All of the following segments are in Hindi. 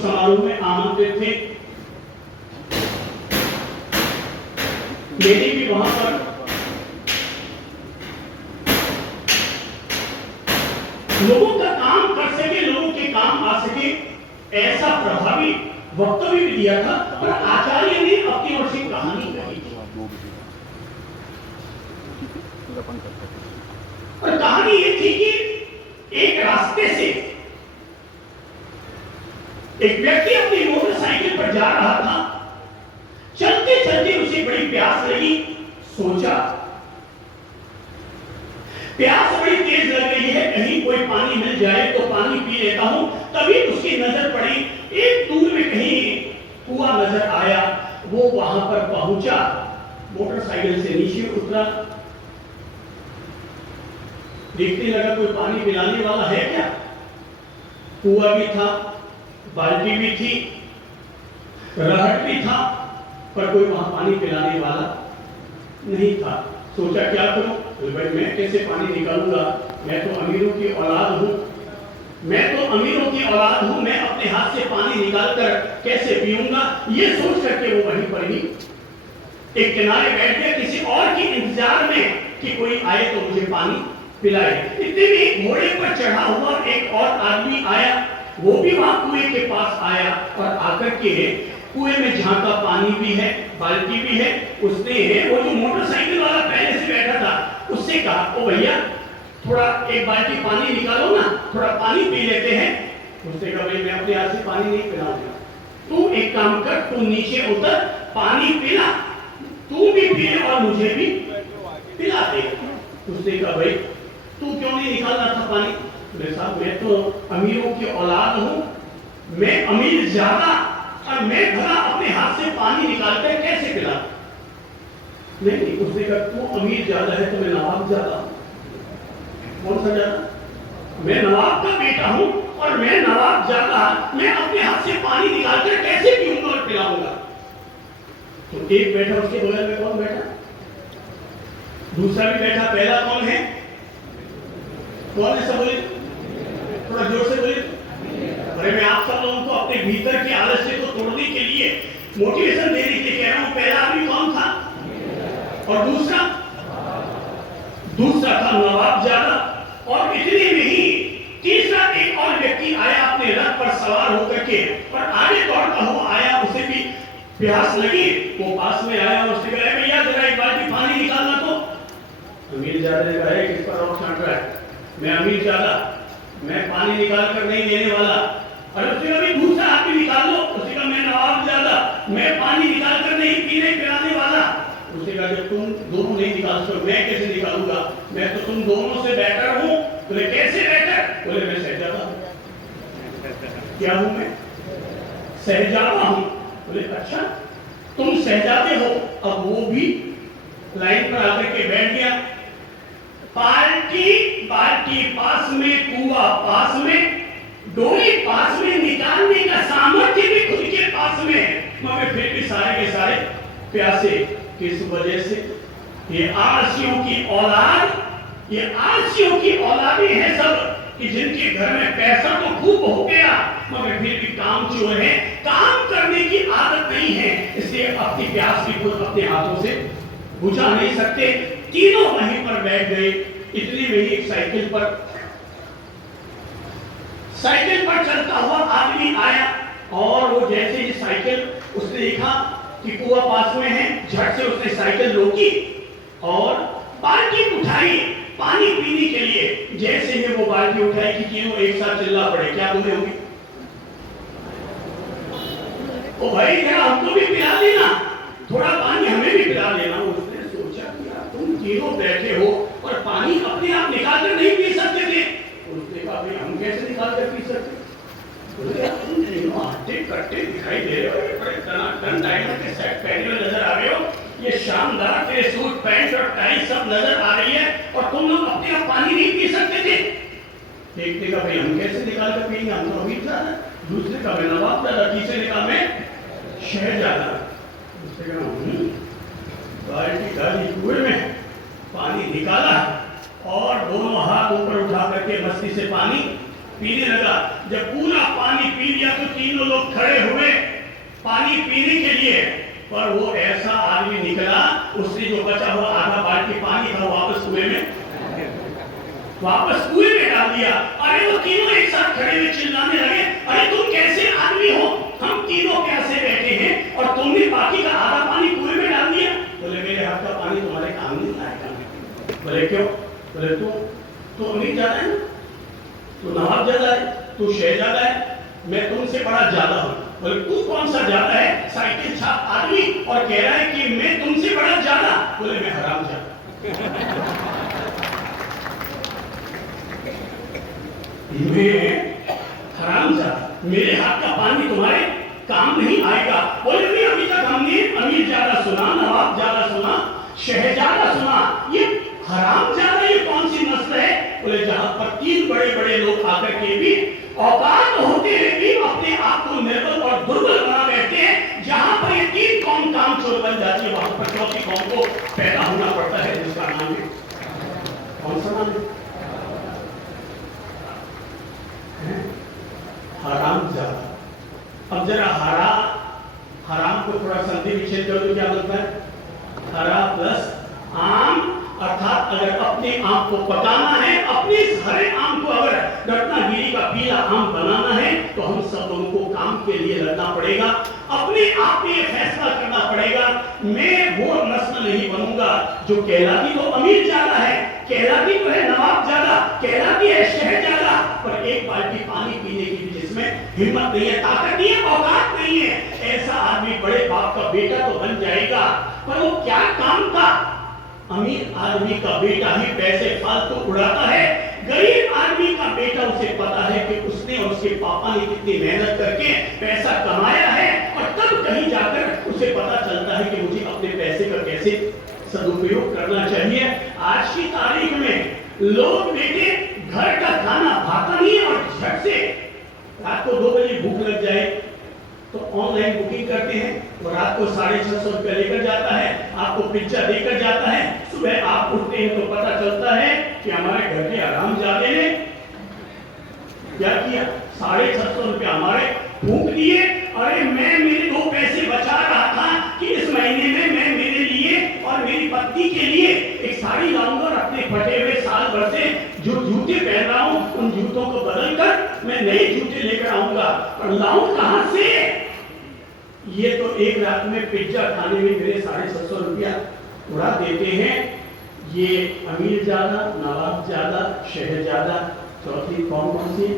उस समारोह में आमंत्रित थे। मेरी भी वहां पर लोगों का काम कर सके, लोगों के काम आ सके, ऐसा प्रभावी वक्तव्य भी दिया था। और आचार्य ने अपनी ओर से कहानी कही और कहानी ये थी कि एक रास्ते से एक व्यक्ति अपनी मोटरसाइकिल पर जा रहा था। चलते चलते उसे बड़ी प्यास लगी। सोचा प्यास बड़ी तेज लग रही है, कहीं कोई पानी मिल जाए तो पानी पी लेता हूं। तभी उसकी नजर पड़ी, एक दूर में कहीं कुआं नजर आया। वो वहां पर पहुंचा, मोटरसाइकिल से नीचे उतरा, देखने लगा कोई पानी पिलाने वाला है क्या। कुआं भी था, बाल्टी भी थी, रहट भी था, पर कोई वहां पानी पिलाने वाला नहीं था। सोचा क्या करूं, भाई मैं कैसे पानी निकालूंगा, मैं तो अमीरों की औलाद हूं, मैं तो अमीरों की औलाद हूं, मैं अपने हाथ से पानी निकालकर कैसे पीऊंगा। ये सोच करके वो वहीं पर ही एक किनारे बैठ गया, किसी और के इंतजार में कि कोई आए तो मुझे पानी पिलाए। इतने में घोड़े पर चढ़ा हुआ एक और आदमी आया, वो भी वहां कुएं के पास आया और आकर के कुएं में झांका, पानी भी है, बाल्टी भी है। उसने वो जो मोटरसाइकिल वाला पहले से बैठा था उससे कहा, ओ भैया थोड़ा एक बाल्टी पानी निकालो ना, थोड़ा पानी पी लेते हैं। उसने कहा, भाई मैं अपने हाथ से पानी नहीं पिलाऊंगा, तू एक काम कर, तू नीचे उतर, पानी पिला, तू भी पी और मुझे भी पिला दे। उसने कहा, भाई तू क्यों नहीं निकालना था पानी। बोले साहब मैं तो अमीरों की औलाद हूं, मैं अमीर ज्यादा और मैं भला अपने हाथ से पानी निकालकर कैसे पिला। नहीं, उसने कहा तू अमीर ज्यादा है तो मैं नवाब ज्यादा हूं। कौन सा ज्यादा? मैं नवाब का बेटा हूं और मैं नवाब ज्यादा, मैं अपने हाथ से पानी निकालकर कैसे पीऊंगा और पिलाऊंगा। तो एक बैठा, उसके बगल में कौन बैठा, दूसरा भी बैठा। पहला कौन है, कौन है, सब बोले, थोड़ा जोर से बोले। अरे मैं आप सब लोगों को अपने भीतर के आलस्य को तोड़ने के लिए मोटिवेशन देने के लिए कह रहा हूं। पहला आदमी कौन था और दूसरा था नवाब ज्यादा। और इतने में ही तीसरा एक और व्यक्ति आया अपने रथ पर सवार होकर के और आगे दौड़ता हुआ आया। उसे भी प्यास लगी, वो पास में आया और उसने कहा, भैया जरा एक बाल्टी पानी निकालना। तो अमीर ज्यादा ने कहा, किस पर और छांट रहा है, मैं अमीर ज्यादा, मैं पानी निकाल कर नहीं देने वाला। और उसने कहा, दूसरा आदमी निकाल लो। उसने कहा, मैं नवाब ज्यादा, मैं पानी निकाल कर नहीं पीने पिलाने वाला। उसने कहा, जब तुम दोनों नहीं निकाल सकते मैं कैसे निकालूंगा, मैं तो तुम दोनों से बेटर हूं। बोले कैसे बेटर? बोले मैं शहजादा हूं। क्या हूं मैं? शहजादा हूं। बोले अच्छा तुम शहजादे हो। अब वो भी लाइन पर आकर के बैठ गया। बाल्टी पास में, कुआं पास में, डोरी पास में, निकालने का सामर्थ्य भी खुद के पास में है, मगर फिर भी सारे के सारे प्यासे। किस वजह से? ये आलसियों की औलाद, ये आलसियों की औलादें हैं सब, कि जिनके घर में पैसा तो खूब हो गया मगर फिर भी काम चोर है, काम करने की आदत नहीं है, इसलिए अपनी प्यास भी खुद अपने हाथों से बुझा नहीं सकते। तीनों वहीं पर बैठ गए। इतनी में ही साइकिल पर चलता हुआ आदमी आया और वो जैसे ही साइकिल उसने देखा कि कुआं पास में है, झट से उसने साइकिल रोकी और बाल्टी उठाई पानी पीने के लिए। जैसे ही वो बाल्टी उठाई कि तीनों एक साथ चिल्ला पड़े, क्या बोले होंगे, ओ भाई जरा हमको भी पिला देना, थोड़ा पानी हमें भी पिला देना। उसने सोचा कि यार तुम तीनों बैठे हो और पानी अपने आप निकाल कर नहीं पी सकते थे। उसने कहा भाई हम कैसे निकाल कर पी सकते? बोले यार तुम तीनों हट्टे कट्टे दिखाई दे रहे हो, ये बड़े टनाटन डायमंड के सेट पहने हुए नजर आ रहे हो, ये शानदार तेरे सूट पैंट और टाई सब नजर आ रही है और तुम लोग अपने आप पानी नहीं पी सकते थे। देखने का भाई हम कैसे निकाल कर पिएंगे, हम तो अमीर ज्यादा। दूसरे का मैं नवाब ज्यादा, तीसरे का मैं शहजादा। उसने कहा बाल्टी डाली कुएं में, पानी निकाला और दोनों हाथ ऊपर उठा करके मस्ती से पानी पीने लगा। जब पूरा पानी पी लिया तो तीनों लोग खड़े हुए पानी पीने के लिए, पर वो ऐसा आदमी निकला, उसने जो बचा हुआ आधा बाल्टी पानी था वापस कुएं में डाल दिया। अरे वो तीनों एक साथ खड़े हुए चिल्लाने लगे, अरे तुम कैसे आदमी हो, हम तीनों प्यासे बैठे हैं और तुमने बाकी का आधा पानी कुएं में डाल दिया। बोले मेरे हाथ का पानी तुम्हारे काम नहीं आएगा। बोले क्यों? बोले तू अमीर ज्यादा है, तू नवाब ज्यादा है, तू शहजादा है, मैं तुमसे बड़ा ज्यादा हूं। बोले तू कौन सा ज्यादा है? साइकिल छाप आदमी और कह रहा है कि मैं तुमसे बड़ा ज्यादा। बोले मैं हराम ज्यादा। मेरे हाथ का पानी तुम्हारे काम नहीं आएगा। बोले नहीं, अभी तक हमने अमीर ज्यादा सुना, नवाब ज्यादा सुना, शहजादा सुना, ये हराम ज्यादा ये कौन सी नस्ल है? बोले जहां पर तीन बड़े बड़े लोग आकर के भी औकात होते हुए भी अपने आप को निर्बल और दुर्बल बना बैठते हैं, जहां पर ये तीन कौम काम चोर बन जाती है, वहां पर चौथी कौम को पैदा होना पड़ता है, जिसका नाम है कौन सा नाम है? हराम ज्यादा। अब जरा हराम को थोड़ा संधि विच्छेद करो तो क्या बनता है? हरा प्लस आम, अर्थात अगर अपने आम को पकाना है, अपने इस हरे आम को अगर रत्नागिरी का पीला आम बनाना है, तो हम सब लोगों को काम के लिए लगना पड़ेगा। अपने आप में फैसला करना पड़ेगा, मैं वो नस्ल नहीं बनूंगा जो कहलाती तो अमीर ज्यादा है, कहलाती तो है नवाब ज्यादा, कहलाती है शहजादा, पर एक बाल्टी पानी पीने की भी जिसमें हिम्मत नहीं है, ताकत नहीं है, औकात नहीं है। ऐसा आदमी बड़े बाप का बेटा तो बन जाएगा, पर वो क्या काम का? अमीर आदमी का बेटा ही पैसे फालतू उड़ाता है, गरीब आदमी का बेटा उसे पता है कि उसने और उसके पापा ने कितनी मेहनत करके पैसा कमाया है, और तब कहीं जाकर उसे पता चलता है कि मुझे अपने पैसे का कैसे सदुपयोग करना चाहिए। आज की तारीख में लोग बेटे घर का खाना भाता नहीं है, और झट से रात को 2 बजे भूख लग जाए तो ऑनलाइन बुकिंग करते हैं, और रात को 650 रुपया लेकर जाता है, आपको पिज्जा देकर जाता है। सुबह आप उठते हैं तो पता चलता है कि हमारे घर के हरामजादे ने क्या किया, 650 रुपया हमारे फूंक दिए। अरे मैं मेरे 2 पैसे बचा रहा था कि इस महीने में मैं मेरे लिए और मेरी पत्नी के लिए एक साड़ी लाऊंगा, और अपने फटे हुए साल भर से जो जूते पहन रहा हूं उन जूतों को बदल कर मैं नए जूते लेकर आऊंगा, और लाऊं कहां से? ये तो एक रात में पिज्जा खाने में मेरे 750 रुपया उड़ा देते हैं। ये अमीर ज्यादा, नवाब ज्यादा, शहजादा, चौथी कौन सी?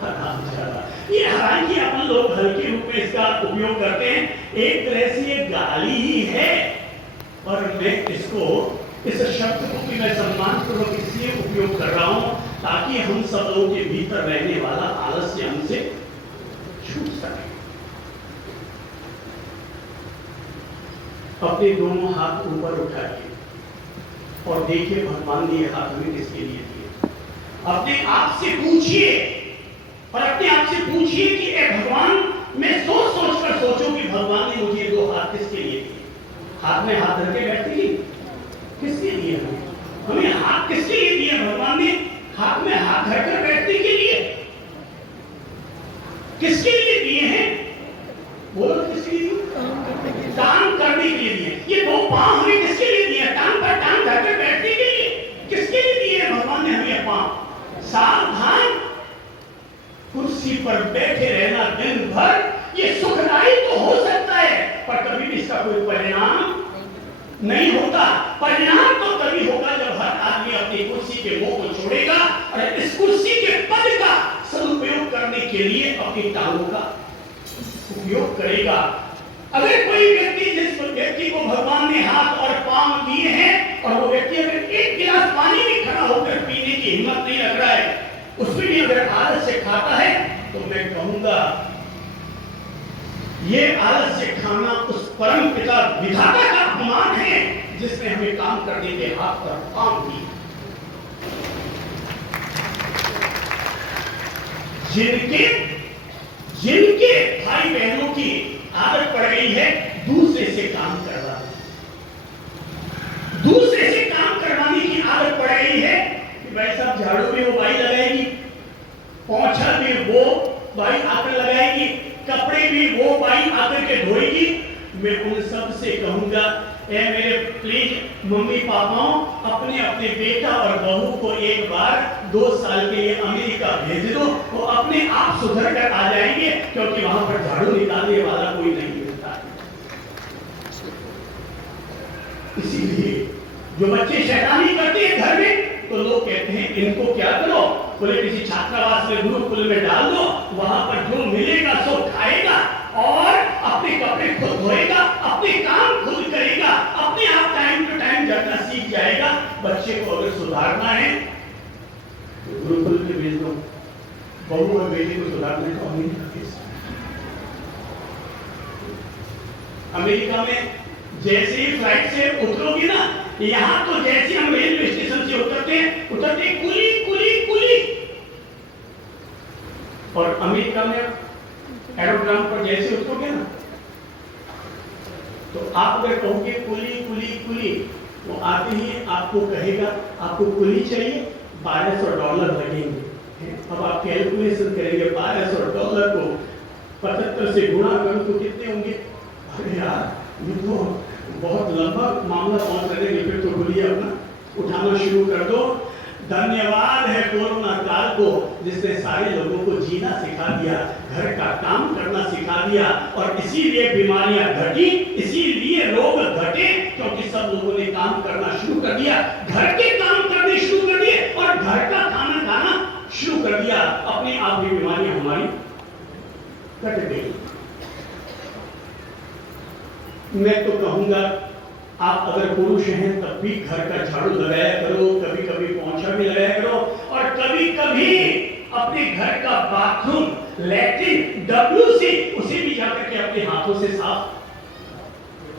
हराम ज्यादा। ये हालांकि अपन लोग हल्के रूप में इसका उपयोग करते हैं, एक तरह से ये गाली ही है, और मैं इसको इस शब्द को भी मैं सम्मानपूर्वक इसलिए उपयोग कर रहा हूं ताकि हम सब लोगों के भीतर रहने वाला आलस्य हमसे छूट सके। अपने दोनों हाथ ऊपर उठाइए और देखिए भगवान ने ये हाथ हमें किसके लिए दिए। अपने आप से पूछिए, और अपने आप से पूछिए कि ए भगवान, मैं सोच सोच कर सोचूं कि भगवान ने मुझे 2 हाथ किसके लिए दिए। हाथ में हाथ रख के बैठते ही किसके लिए? हमें हाथ किसके लिए दिए? भगवान ने हाथ में हाथ रखकर बैठने के लिए, किसके लिए दिए हैं? बोलो किसके लिए? काम करने के लिए दिए। ये 2 पांव हमें किसके लिए दिए? टांग पर टांग रखकर बैठने के लिए। किसके लिए दिए भगवान ने हमें पांव? सावधान, कुर्सी पर बैठे रहना दिन भर ये सुखदायी तो हो सकता है, पर कभी भी इसका कोई परिणाम नहीं होता। परिणाम तो तभी होगा जब हर आदमी अपनी कुर्सी के मोह को छोड़ेगा और इस कुर्सी के पद का सदुपयोग करने के लिए अपनी टांगों का उपयोग करेगा। अगर कोई व्यक्ति, जिस व्यक्ति को भगवान ने हाथ और पांव दिए हैं, और वो व्यक्ति अगर 1 गिलास पानी भी खड़ा होकर पीने की हिम्मत नहीं रख रहा है, उसमें भी अगर आलस से खाता है, तो मैं कहूंगा ये आलस से खाना उस परम पिता विधाता का अपमान है जिसने हमें काम करने के हाथ पर पांव दिए। जिनके भाई बहनों की आदत पड़ गई है दूसरे से काम करवाने, दूसरे से काम करवाने की आदत पड़ गई है कि भाई साहब झाड़ू में वो बाई लगाएगी, बाई आकर लगाएगी, कपड़े भी वो बाई आकर के धोएगी। मैं उन सब से कहूंगा, ए मेरे प्लीज मम्मी पापाओं, अपने अपने बेटा और बहू को एक बार 2 साल के लिए अमेरिका भेज दो, वो अपने आप सुधर कर आ जाएंगे, क्योंकि वहां पर झाड़ू निकालने वाला कोई नहीं मिलता। इसीलिए जो बच्चे शैतानी करते हैं घर में, तो लोग कहते हैं इनको क्या करो, बोले किसी छात्रावास में गुरुकुल में डाल दो, वहां पर जो मिलेगा सो खाएगा और अपने कपड़े खुद धोएगा, अपने काम खुद करेगा, अपने आप टाइम टू टाइम जाना सीख जाएगा। बच्चे को अगर सुधारना है तो गुरुकुल में भेज दो, बहू और बेटे को सुधारने का अमेरिका केस। अमेरिका में जैसे ही फ्लाइट से उतरोगी ना, यहां तो जैसे हम रेलवे स्टेशन से उतरते कुली कुली कुली, और अमेरिका में एरोड्रम पर जैसे उतरोगे ना, तो आप अगर कहोगे कुली कुली कुली, वो आते ही आपको कहेगा आपको कुली चाहिए, $1200 लगेंगे। अब आप कैलकुलेशन करेंगे, $1200 को 75 से गुणा करो तो कितने होंगे? अरे यार, ये तो बहुत लंबा मामला पहुंच रहे, फिर तो कुली अपना उठाना शुरू कर दो। धन्यवाद है कोरोना काल को, जिसने सारे लोगों को जीना सिखा दिया, घर का काम करना सिखा दिया, और इसीलिए बीमारियां घटी, इसीलिए रोग घटे, क्योंकि सब लोगों ने काम करना शुरू कर दिया, घर के काम करने शुरू कर दिए और घर का खाना खाना शुरू कर दिया। अपने आप ही बीमारियां हमारी घट गई। मैं तो कहूंगा, आप अगर पुरुष हैं तब भी घर का झाड़ू लगाया करो, कभी कभी पोंछा भी लगाया करो, और कभी कभी अपने घर का बाथरूम, लैट्रिन, WC उसे भी जाकर के अपने हाथों से साफ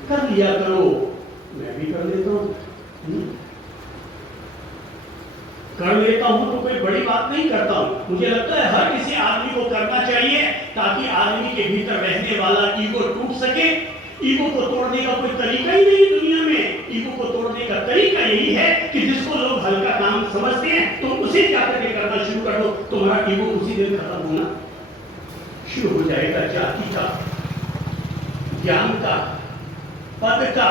कर लिया करो। मैं भी कर लेता हूं, तो कोई बड़ी बात नहीं करता हूं। मुझे लगता है हर किसी आदमी को करना चाहिए, ताकि आदमी के भीतर रहने वाला ईगो टूट सके। ईगो को तोड़ने का कोई तरीका ही नहीं दुनिया में। ईगो को तोड़ने का तरीका यही है कि जिसको लोग हल्का काम समझते हैं, तो उसे जाकर के करना शुरू कर दो, तुम्हारा ईगो उसी दिन खत्म होना शुरू हो जाएगा। जाति का, ज्ञान का, पद का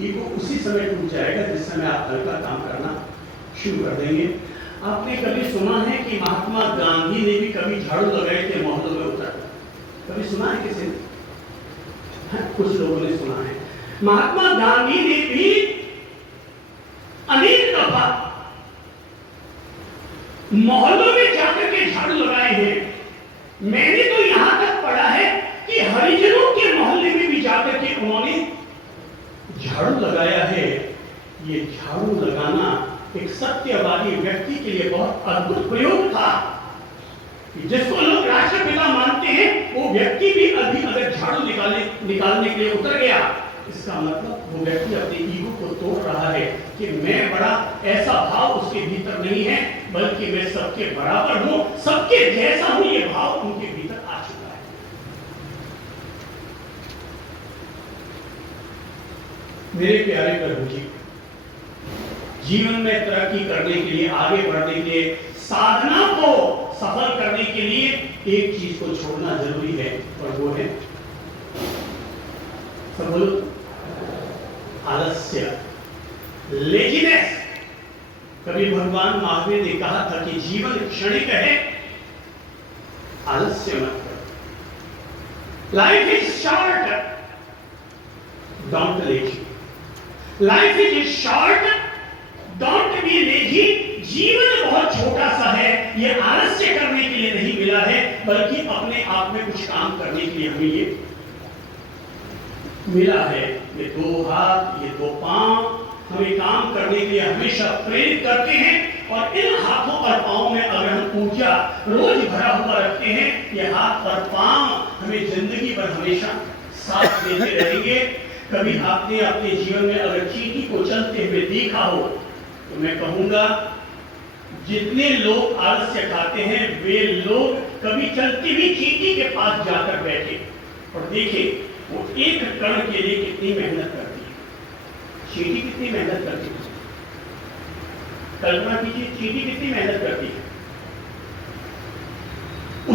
ईगो उसी समय टूट जाएगा जिस समय आप हल्का काम करना शुरू कर देंगे। आपने कभी सुना है कि महात्मा गांधी ने भी कभी झाड़ू लगाए थे मोहल्लों में उतर? कभी सुना है किसी ने? कुछ लोगों ने सुना है। महात्मा गांधी ने भी अनेक दफा मोहल्लों में जाकर के झाड़ू लगाए हैं। मैंने तो यहां तक पढ़ा है कि हरिजनों के मोहल्ले में भी जाकर के उन्होंने झाड़ू लगाया है। ये झाड़ू लगाना एक सत्यवादी व्यक्ति के लिए बहुत अद्भुत प्रयोग था। जिसको लोग राष्ट्रपिता मानते हैं, वो व्यक्ति भी अभी अगर झाड़ू निकालने के लिए उतर गया, इसका मतलब वो व्यक्ति अपने ईगो को तोड़ रहा है कि मैं बड़ा, ऐसा भाव उसके भीतर नहीं है, बल्कि मैं सबके बराबर हूं, सबके जैसा हूं, ये भाव उनके भीतर आ चुका है। मेरे प्यारे प्रभु जी, जीवन में तरक्की करने के लिए, आगे बढ़ने के लिए, साधना को सफल करने के लिए एक चीज को छोड़ना जरूरी है, और वो है सब बोलो, आलस्य, लेजीनेस। कभी भगवान महावीर ने कहा था कि जीवन क्षणिक है, आलस्य मत करो। Life is short, don't lazy. Life is short, don't be lazy. जीवन बहुत छोटा सा है, ये आलस्य करने के लिए नहीं मिला है, बल्कि अपने आप में कुछ काम करने के लिए हमें ये मिला है। ये 2 हाथ, ये 2 पांव हमें काम करने के लिए हमेशा प्रेरित करते हैं, और इन हाथों और पांव में अगर हम ऊर्जा रोज भरा हुआ रखते हैं, ये हाथ और पांव हमें जिंदगी भर हमेशा साथ देते रहेंगे। कभी आपने अपने जीवन में अगर चींटी को चलते हुए देखा हो, तो मैं कहूंगा जितने लोग आलस्य खाते हैं, वे लोग कभी चलती हुई चींटी के पास जाकर बैठे और देखे वो एक कण के लिए कितनी मेहनत करती है। चींटी कितनी मेहनत करती है, कल्पना कीजिए, चींटी कितनी मेहनत करती है।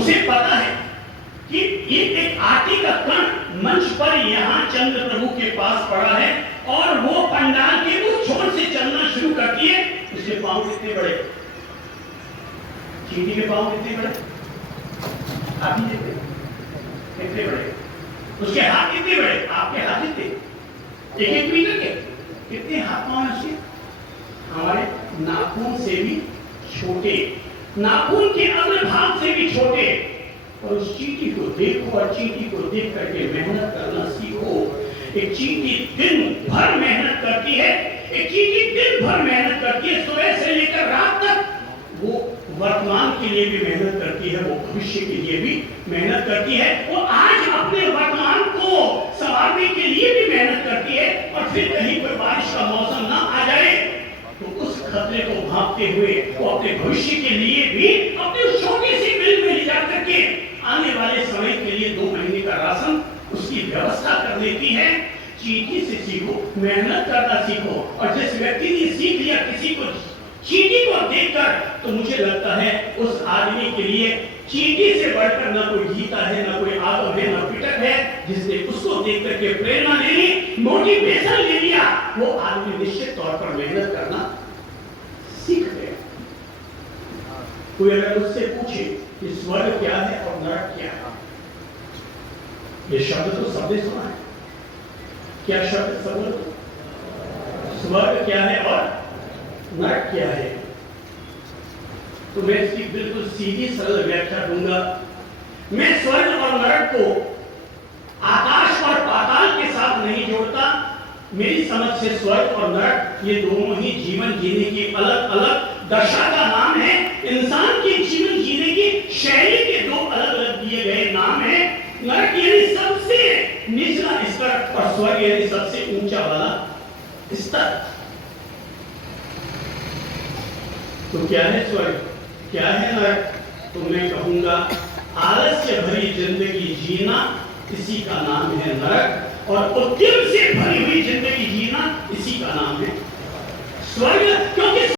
उसे पता है कि एक आटी का कण मंच पर यहां चंद्र प्रभु के पास पड़ा है और वो पंडाल के उस छोर से चलना शुरू करती है। उसके पांव कितने बड़े, चींटी के पांव कितने बड़े, आप ही देखते कितने बड़े, उसके हाथ कितने बड़े, आपके हाथ कितने, 1-1 मीटर के कितने हाथ पांव हैं उसके, हमारे नाखून से भी छोटे, नाखून के अग्रभाग से भी छोटे। और उस चींटी को देखो और चींटी को देख करके मेहनत करना सीखो। एक चींटी दिन भर मेहनत करती है, एक चींटी दिन भर मेहनत करती है, सुबह से लेकर रात तक। वो वर्तमान के लिए भी मेहनत करती है, वो भविष्य के लिए भी मेहनत करती है, वो आज अपने वर्तमान को संवारने के लिए भी मेहनत करती है। और फिर कहीं कोई बारिश का मौसम ना आ जाए तो उस खतरे को भांपते हुए वो अपने भविष्य के लिए भी अपने उस छोटी सी मिल में ले जा करके आने वाले समय के लिए 2 महीने का राशन उसकी व्यवस्था कर लेती है। चींटी से सीखो, मेहनत करना सीखो। और जिस व्यक्ति ने सीख लिया किसी को चींटी को देखकर, तो मुझे लगता है उस आदमी के लिए चींटी से बढ़कर न कोई गीता है, न कोई आदम है, न पिटक है। जिसने उसको देख करके प्रेरणा ले ली, मोटिवेशन ले लिया, वो आदमी निश्चित तौर पर मेहनत करना सीख गया। कोई अगर उससे पूछे कि स्वर्ग क्या है और नरक क्या है, ये शब्द तो सबने सुना है। क्या शब्द सब, स्वर्ग क्या है और नरक क्या है? तो मैं इसकी बिल्कुल सीधी सरल व्याख्या दूंगा। मैं स्वर्ग और नरक को आकाश और पाताल के साथ नहीं जोड़ता। मेरी समझ से स्वर्ग और नरक ये दोनों ही जीवन जीने की अलग अलग दशा का नाम है। इंसान के जीवन जीने की शैली के 2 अलग अलग दिए गए नाम है। नरक यानी सबसे निचला स्तर और स्वर्ग यानी सबसे ऊंचा वाला स्तर। तो क्या है स्वर्ग, क्या है नरक? तो मैं कहूंगा आलस्य भरी जिंदगी जीना, इसी का नाम है नरक। और उद्यम से भरी हुई जिंदगी जीना, इसी का नाम है स्वर्ग। क्यों?